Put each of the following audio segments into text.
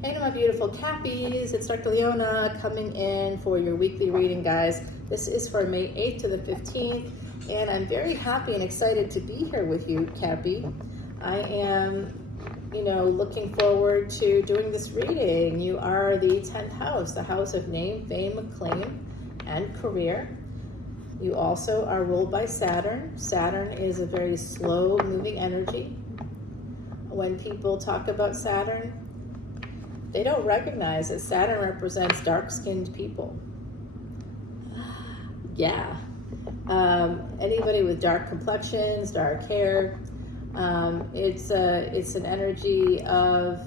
Hey to my beautiful Cappies, it's Dr. Leona coming in for your weekly reading, guys. This is for May 8th to the 15th, and I'm very happy and excited to be here with you, Cappy. I am, looking forward to doing this reading. You are the 10th house, the house of name, fame, acclaim, and career. You also are ruled by Saturn. Saturn is a very slow-moving energy. When people talk about Saturn, they don't recognize that Saturn represents dark-skinned people. Yeah. Anybody with dark complexions, dark hair. It's an energy of,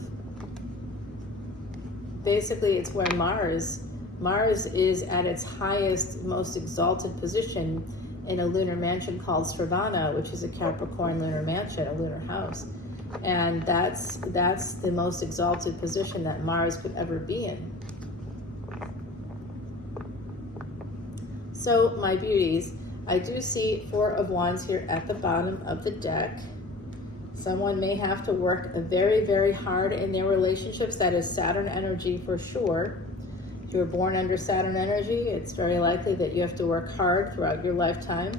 basically it's where Mars is at its highest, most exalted position in a lunar mansion called Stravana, which is a Capricorn lunar mansion, a lunar house. And that's the most exalted position that Mars could ever be in. So, my beauties, I do see Four of Wands here at the bottom of the deck. Someone may have to work very, very hard in their relationships. That is Saturn energy for sure. If you were born under Saturn energy, it's very likely that you have to work hard throughout your lifetime.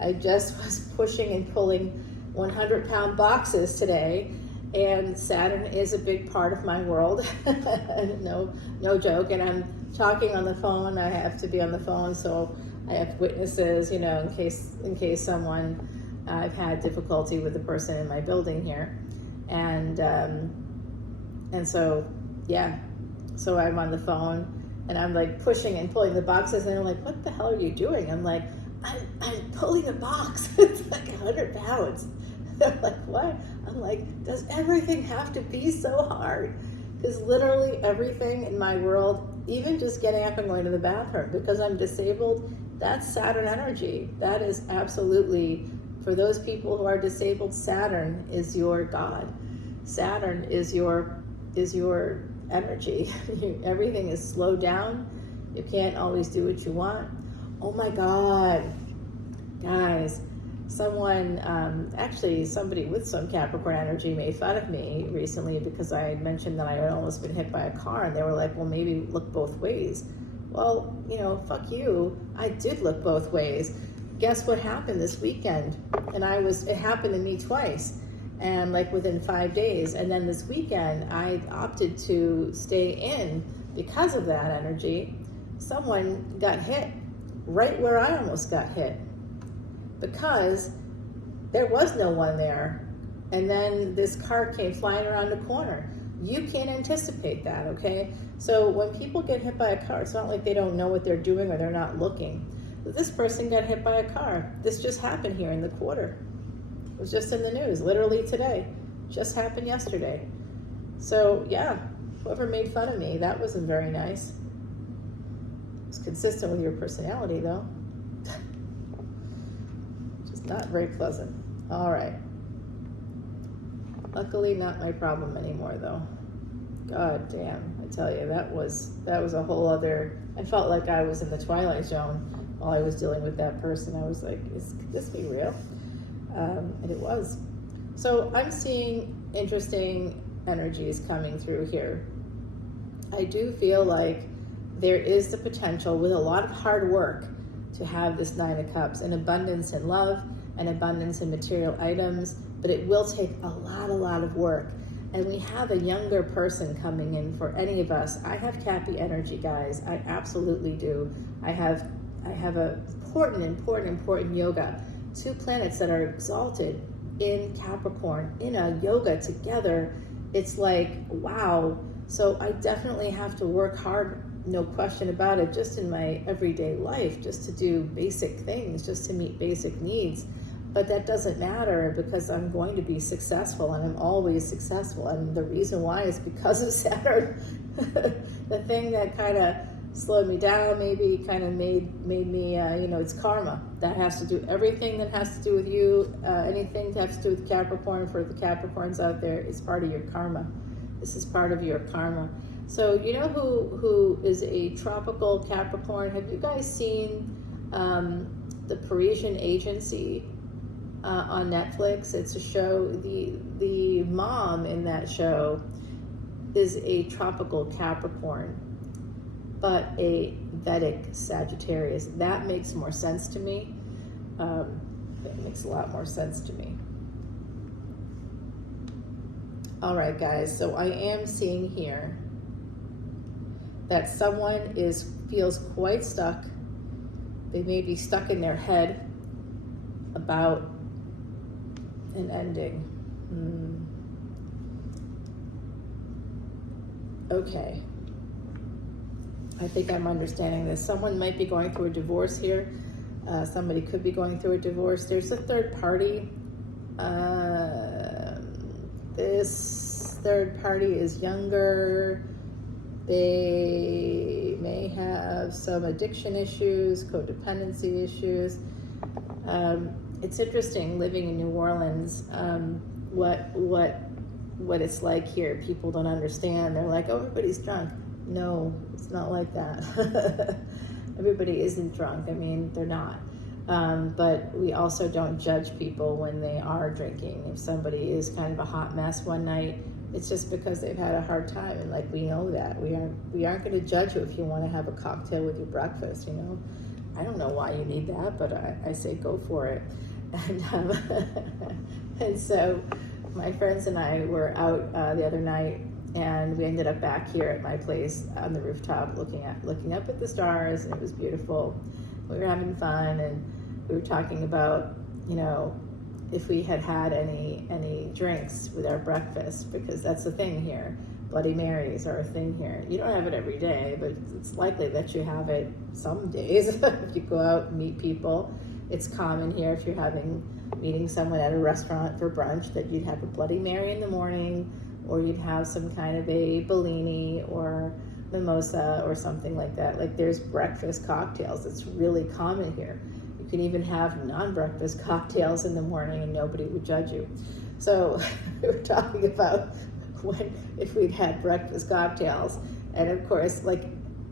I just was pushing and pulling 100-pound boxes today, and Saturn is a big part of my world. no joke. And I'm talking on the phone. I have to be on the phone, so I have witnesses, in case someone, I've had difficulty with the person in my building here, and so yeah, so I'm on the phone and I'm like pushing and pulling the boxes, and they're like, "What the hell are you doing?" I'm like, I'm pulling a box. It's like 100 pounds. They're like, what? I'm like, does everything have to be so hard? Because literally everything in my world, even just getting up and going to the bathroom, because I'm disabled, that's Saturn energy. That is absolutely, for those people who are disabled, Saturn is your God. Saturn is your energy. Everything is slowed down. You can't always do what you want. Oh my God, guys. Someone, actually somebody with some Capricorn energy made fun of me recently because I had mentioned that I had almost been hit by a car, and they were like, well, maybe look both ways. Well, fuck you. I did look both ways. Guess what happened this weekend? And it happened to me twice, and like within 5 days. And then this weekend, I opted to stay in because of that energy. Someone got hit right where I almost got hit, because there was no one there. And then this car came flying around the corner. You can't anticipate that, okay? So when people get hit by a car, it's not like they don't know what they're doing or they're not looking. This person got hit by a car. This just happened here in the quarter. It was just in the news, literally today. Just happened yesterday. So yeah, whoever made fun of me, that wasn't very nice. It's consistent with your personality though. Not very pleasant. All right. Luckily, not my problem anymore, though. God damn, I tell you, that was a whole other. I felt like I was in the Twilight Zone while I was dealing with that person. I was like, could this be real? And it was. So I'm seeing interesting energies coming through here. I do feel like there is the potential, with a lot of hard work, to have this Nine of Cups, an abundance in love, an abundance in material items, but it will take a lot of work. And we have a younger person coming in for any of us. I have Cappy energy, guys. I absolutely do. I have a important yoga. 2 planets that are exalted in Capricorn in a yoga together. It's like, wow. So I definitely have to work hard, no question about it, just in my everyday life, just to do basic things, just to meet basic needs. But that doesn't matter, because I'm going to be successful, and I'm always successful. And the reason why is because of Saturn. The thing that kind of slowed me down, maybe kind of made me, it's karma. That has to do, everything that has to do with you, anything that has to do with Capricorn, for the Capricorns out there, is part of your karma. This is part of your karma. So you know who is a tropical Capricorn? Have you guys seen the Parisian Agency on Netflix? It's a show. The mom in that show is a tropical Capricorn, but a Vedic Sagittarius. That makes more sense to me. It makes a lot more sense to me. All right, guys, so I am seeing here that someone feels quite stuck. They may be stuck in their head about an ending. Okay. I think I'm understanding this. Someone might be going through a divorce here. Somebody could be going through a divorce. There's a third party. This third party is younger. They may have some addiction issues, codependency issues. It's interesting living in New Orleans, what it's like here. People don't understand. They're like, oh, everybody's drunk. No, it's not like that. Everybody isn't drunk. I mean, they're not. But we also don't judge people when they are drinking. If somebody is kind of a hot mess one night, it's just because they've had a hard time, and like we know that. We aren't going to judge you if you want to have a cocktail with your breakfast, you know. I don't know why you need that, but I say go for it. And so my friends and I were out the other night, and we ended up back here at my place on the rooftop looking up at the stars, and it was beautiful. We were having fun, and we were talking about, you know, if we had any drinks with our breakfast, because that's the thing here. Bloody Marys are a thing here. You don't have it every day, but it's likely that you have it some days. If you go out and meet people, it's common here if you're meeting someone at a restaurant for brunch that you'd have a Bloody Mary in the morning, or you'd have some kind of a Bellini or mimosa or something like that. Like there's breakfast cocktails. It's really common here. You can even have non-breakfast cocktails in the morning and nobody would judge you. So we were talking about if we'd had breakfast cocktails, and of course, like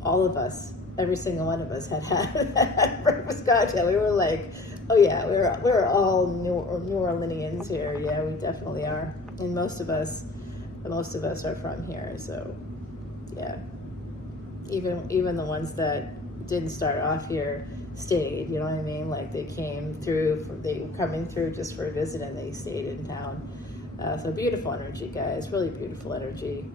all of us, every single one of us had breakfast cocktail. We were like, oh yeah, we're all New Orleanians here. Yeah, we definitely are, and most of us are from here. So yeah, even the ones that didn't start off here stayed. You know what I mean? Like they were coming through just for a visit, and they stayed in town. So beautiful energy, guys, really beautiful energy.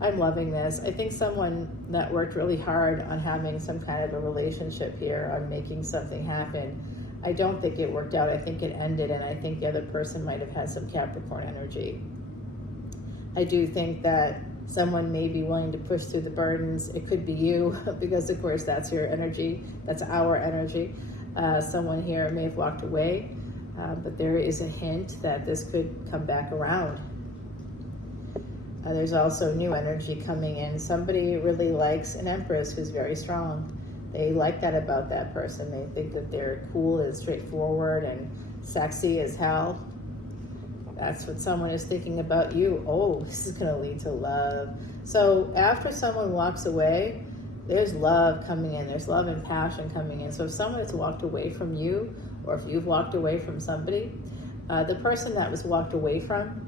I'm loving this. I think someone that worked really hard on having some kind of a relationship here, on making something happen, I don't think it worked out. I think it ended, and I think the other person might have had some Capricorn energy. I do think that someone may be willing to push through the burdens. It could be you, because of course that's your energy, that's our energy. Someone here may have walked away. But there is a hint that this could come back around. There's also new energy coming in. Somebody really likes an Empress who's very strong. They like that about that person. They think that they're cool and straightforward and sexy as hell. That's what someone is thinking about you. Oh, this is going to lead to love. So after someone walks away, there's love coming in. There's love and passion coming in. So if someone has walked away from you, or if you've walked away from somebody, the person that was walked away from,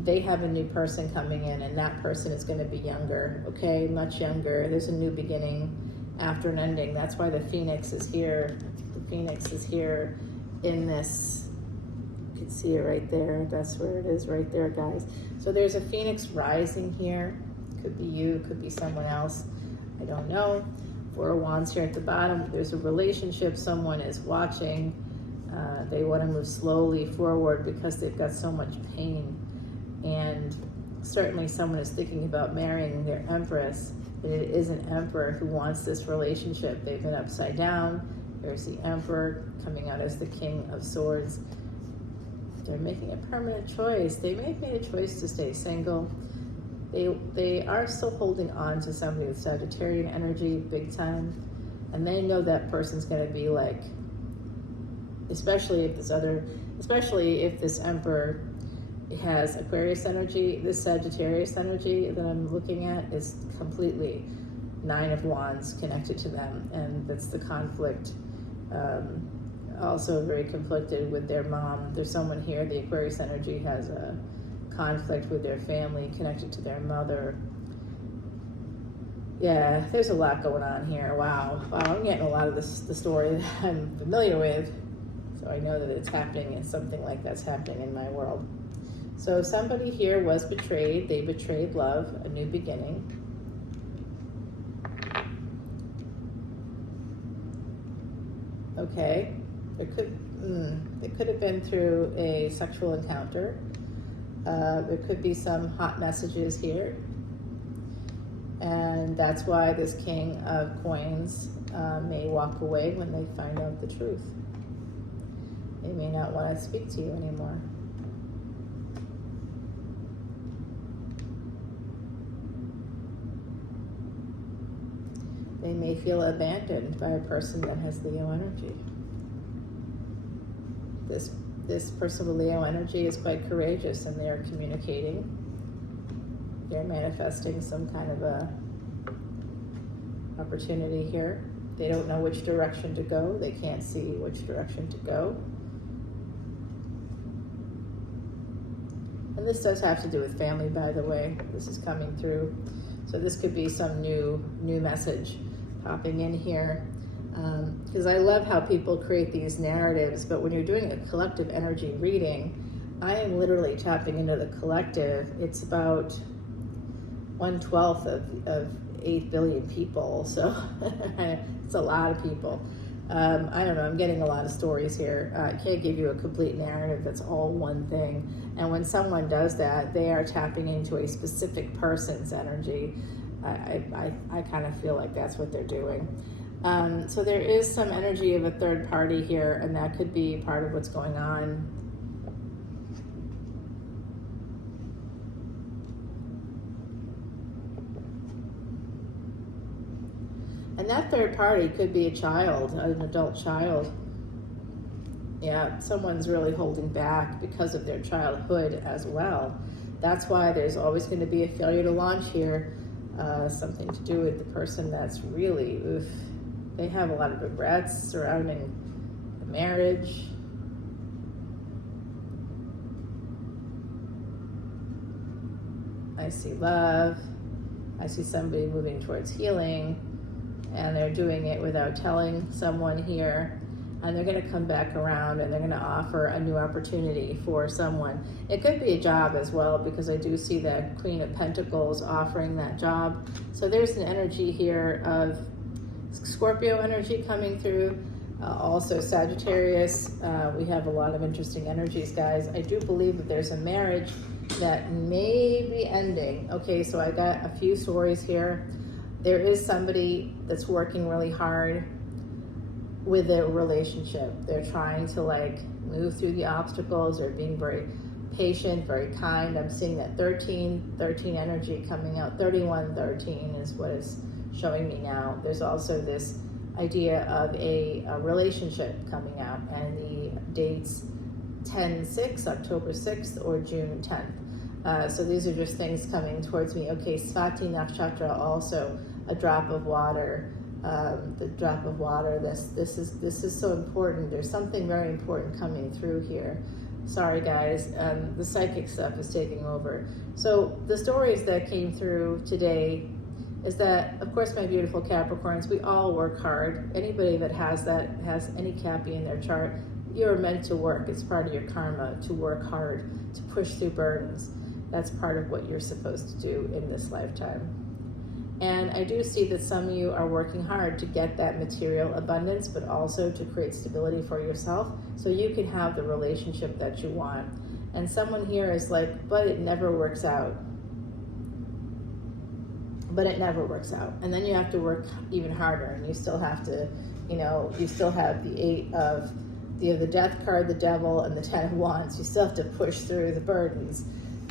they have a new person coming in, and that person is going to be younger, okay, much younger. There's a new beginning after an ending. That's why the Phoenix is here. The Phoenix is here in this. You can see it right there. That's where it is right there, guys. So there's a Phoenix rising here. Could be you, could be someone else. I don't know. Four of Wands here at the bottom. There's a relationship. Someone is watching. They want to move slowly forward because they've got so much pain. And certainly someone is thinking about marrying their Empress. And it is an Emperor who wants this relationship. They've been upside down. There's the Emperor coming out as the King of Swords. They're making a permanent choice. They may have made a choice to stay single. They are still holding on to somebody with Sagittarian energy big time. And they know that person's going to be like, especially if this Emperor has Aquarius energy, this Sagittarius energy that I'm looking at is completely Nine of Wands connected to them, and that's the conflict. Also very conflicted with their mom. There's someone here, the Aquarius energy has a conflict with their family connected to their mother. Yeah, there's a lot going on here. Wow, I'm getting a lot of the story that I'm familiar with, so I know that it's happening, and something like that's happening in my world. So somebody here was betrayed. They betrayed love, a new beginning. Okay, it could have been through a sexual encounter. There could be some hot messages here. And that's why this King of Coins may walk away when they find out the truth. They may not want to speak to you anymore. They may feel abandoned by a person that has Leo energy. This person with Leo energy is quite courageous, and they're communicating. They're manifesting some kind of a opportunity here. They don't know which direction to go. They can't see which direction to go. And this does have to do with family, by the way. This is coming through. So this could be some new message popping in here. Because I love how people create these narratives, but when you're doing a collective energy reading, I am literally tapping into the collective. It's about 1/12 of 8 billion people, so it's a lot of people. I don't know, I'm getting a lot of stories here. I can't give you a complete narrative that's all one thing. And when someone does that, they are tapping into a specific person's energy. I kind of feel like that's what they're doing. So there is some energy of a third party here, and that could be part of what's going on. And that third party could be a child, an adult child. Yeah, someone's really holding back because of their childhood as well. That's why there's always going to be a failure to launch here. Something to do with the person that's really, they have a lot of regrets surrounding the marriage. I see love. I see somebody moving towards healing, and they're doing it without telling someone here. And they're going to come back around, and they're going to offer a new opportunity for someone. It could be a job as well, because I do see that Queen of Pentacles offering that job. So there's an energy here of Scorpio energy coming through. Also Sagittarius. We have a lot of interesting energies, guys. I do believe that there's a marriage that may be ending. Okay, so I got a few stories here. There is somebody that's working really hard with their relationship. They're trying to move through the obstacles. They're being very patient, very kind. I'm seeing that 13 energy coming out. 3113 is what is showing me now. There's also this idea of a relationship coming out, and the dates 10/6, October 6th, or June 10th. So these are just things coming towards me. Okay, Swati Nakshatra, also a drop of water. The drop of water. This is so important. There's something very important coming through here. Sorry, guys. The psychic stuff is taking over. So the stories that came through today is that, of course, my beautiful Capricorns, we all work hard. Anybody that has any Cappy in their chart, you're meant to work. It's part of your karma to work hard, to push through burdens. That's part of what you're supposed to do in this lifetime. And I do see that some of you are working hard to get that material abundance, but also to create stability for yourself so you can have the relationship that you want. And someone here is like, but it never works out. But it never works out. And then you have to work even harder, and you still have to, you still have the 8 of the Death card, the Devil, and the 10 of Wands. You still have to push through the burdens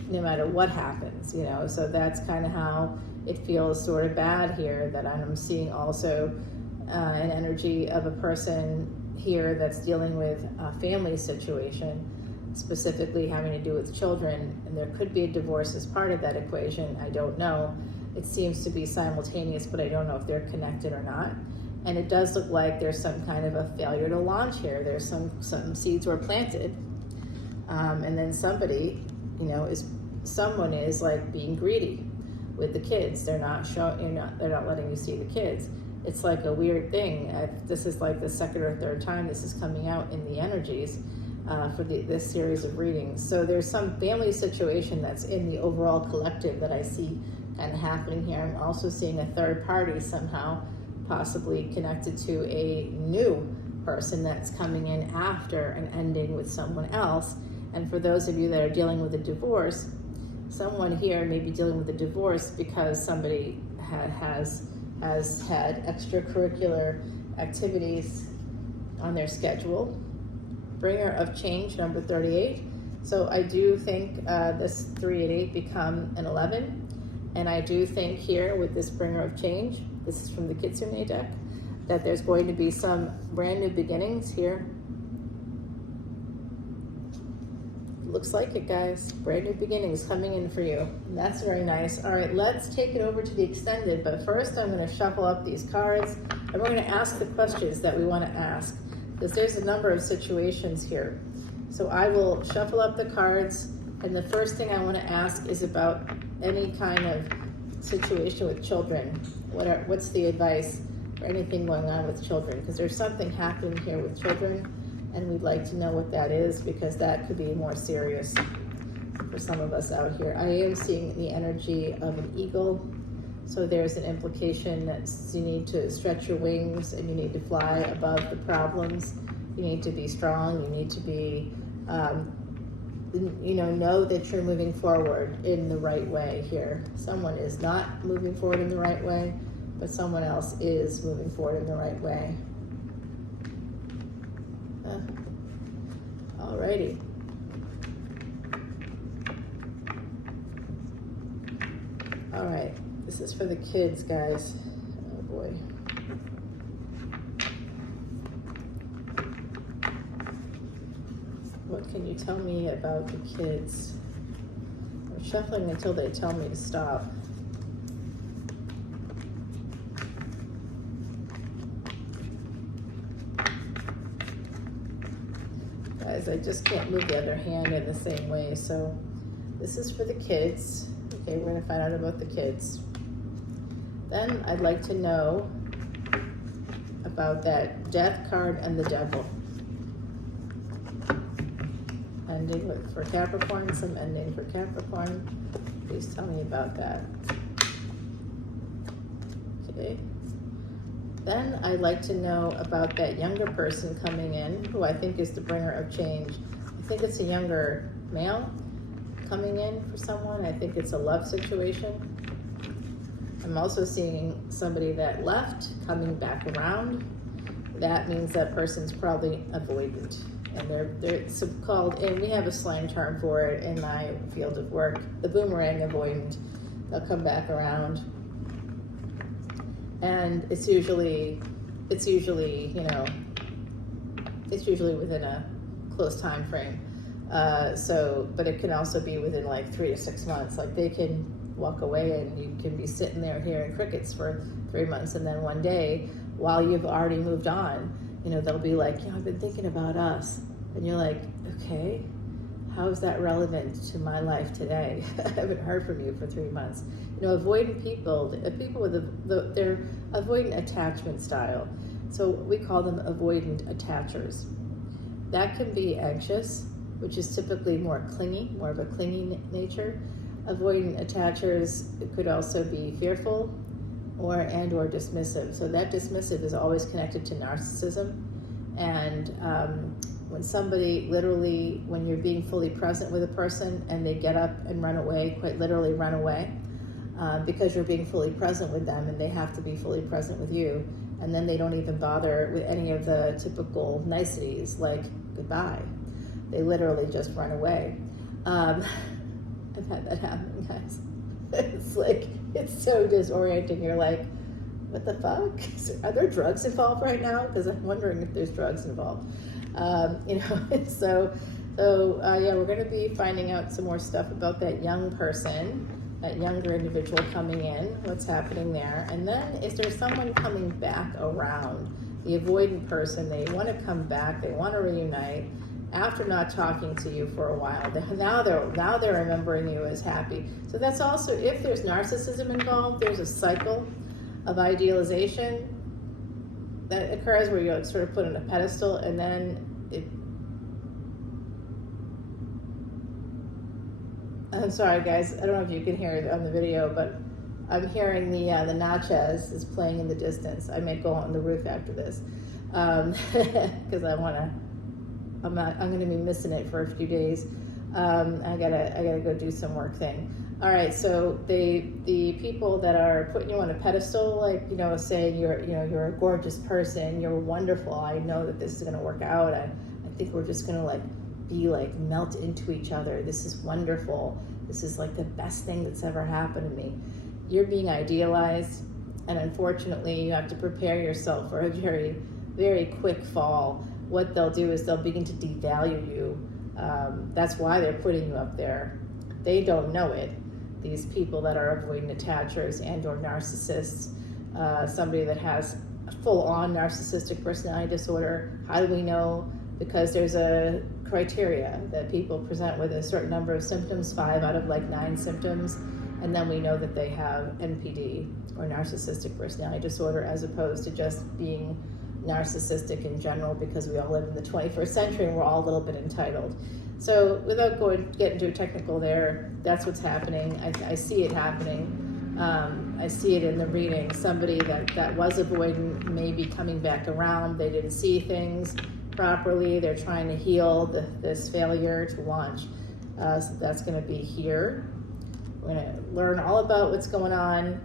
no matter what happens, So that's kind of how it feels sort of bad here, that I'm seeing also an energy of a person here that's dealing with a family situation, specifically having to do with children, and there could be a divorce as part of that equation. I don't know. It seems to be simultaneous, but I don't know if they're connected or not. And it does look like there's some kind of a failure to launch here. There's some seeds were planted, and then somebody, someone is being greedy. with the kids. They're not they're not letting you see the kids. It's like a weird thing. This is like the second or third time this is coming out in the energies for this series of readings. So there's some family situation that's in the overall collective that I see kind of happening here. I'm also seeing a third party somehow possibly connected to a new person that's coming in after an ending with someone else. And for those of you that are dealing with a divorce, someone here may be dealing with a divorce because somebody has had extracurricular activities on their schedule. Bringer of change, number 38. So I do think this 3 and 8 become an 11. And I do think here with this bringer of change, this is from the Kitsune deck, that there's going to be some brand new beginnings here. Looks like it, guys. Brand new beginnings coming in for you. And that's very nice. All right, let's take it over to the extended. But first, I'm going to shuffle up these cards. And we're going to ask the questions that we want to ask, because there's a number of situations here. So I will shuffle up the cards. And the first thing I want to ask is about any kind of situation with children. What's the advice for anything going on with children? Because there's something happening here with children, and we'd like to know what that is, because that could be more serious for some of us out here. I am seeing the energy of an eagle, so there's an implication that you need to stretch your wings and you need to fly above the problems. You need to be strong. You need to be know that you're moving forward in the right way here. Someone is not moving forward in the right way, but someone else is moving forward in the right way. Alrighty. All right, this is for the kids, guys. Oh boy. What can you tell me about the kids? I'm shuffling until they tell me to stop. Guys, I just can't move the other hand in the same way. So this is for the kids. Okay, we're going to find out about the kids. Then I'd like to know about that Death card and the Devil. Ending for Capricorn, some ending for Capricorn. Please tell me about that. Okay. Then I'd like to know about that younger person coming in, who I think is the bringer of change. I think it's a younger male coming in for someone. I think it's a love situation. I'm also seeing somebody that left coming back around. That means that person's probably avoidant. And they're called, and we have a slang term for it in my field of work, the boomerang avoidant. They'll come back around, and it's usually within a close time frame. But it can also be within like 3 to 6 months. Like they can walk away, and you can be sitting there hearing crickets for 3 months, and then one day, while you've already moved on, they'll be like, I've been thinking about us. And you're like, okay, how is that relevant to my life today? I haven't heard from you for 3 months. Avoidant people with their avoidant attachment style. So we call them avoidant attachers. That can be anxious, which is typically more of a clingy nature. Avoidant attachers could also be fearful or dismissive. So that dismissive is always connected to narcissism. And when somebody when you're being fully present with a person and they get up and run away, quite literally run away, because you're being fully present with them and they have to be fully present with you, and then they don't even bother with any of the typical niceties like goodbye. They literally just run away. I've had that happen, guys. It's so disorienting. You're like, what the fuck? Are there drugs involved right now? Because I'm wondering if there's drugs involved. So we're going to be finding out some more stuff about that young person, that younger individual coming in, what's happening there. And then is there someone coming back around? The avoidant person, they want to come back, they want to reunite, after not talking to you for a while. Now they're remembering you as happy. So that's also, if there's narcissism involved, there's a cycle of idealization that occurs where you're sort of put on a pedestal, and then I'm sorry guys, I don't know if you can hear it on the video, but I'm hearing the Natchez is playing in the distance. I may go on the roof after this, because I'm going to be missing it for a few days. I gotta go do some work thing. All right, so the people that are putting you on a pedestal, like, you know, saying you're a gorgeous person, you're wonderful, I know that this is going to work out, I think we're just going to melt into each other, this is wonderful, this is like the best thing that's ever happened to me. You're being idealized, and unfortunately you have to prepare yourself for a very, very quick fall. What they'll do is they'll begin to devalue you. That's why they're putting you up there. They don't know it. These people that are avoidant attachers and or narcissists, somebody that has a full-on narcissistic personality disorder, how do we know? Because there's a criteria that people present with a certain number of symptoms, 5 out of 9 symptoms, and then we know that they have NPD or narcissistic personality disorder, as opposed to just being narcissistic in general, because we all live in the 21st century and we're all a little bit entitled. So without getting too technical there, that's what's happening. I see it happening. I see it in the reading. Somebody that was avoidant may be coming back around. They didn't see things properly. They're trying to heal this failure to launch. So that's going to be here. We're going to learn all about what's going on.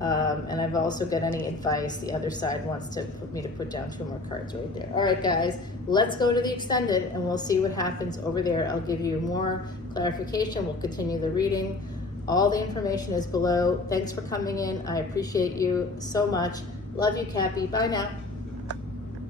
And I've also got any advice. The other side wants to put me to put down 2 more cards right there. All right, guys, let's go to the extended and we'll see what happens over there. I'll give you more clarification. We'll continue the reading. All the information is below. Thanks for coming in. I appreciate you so much. Love you, Cappy. Bye now.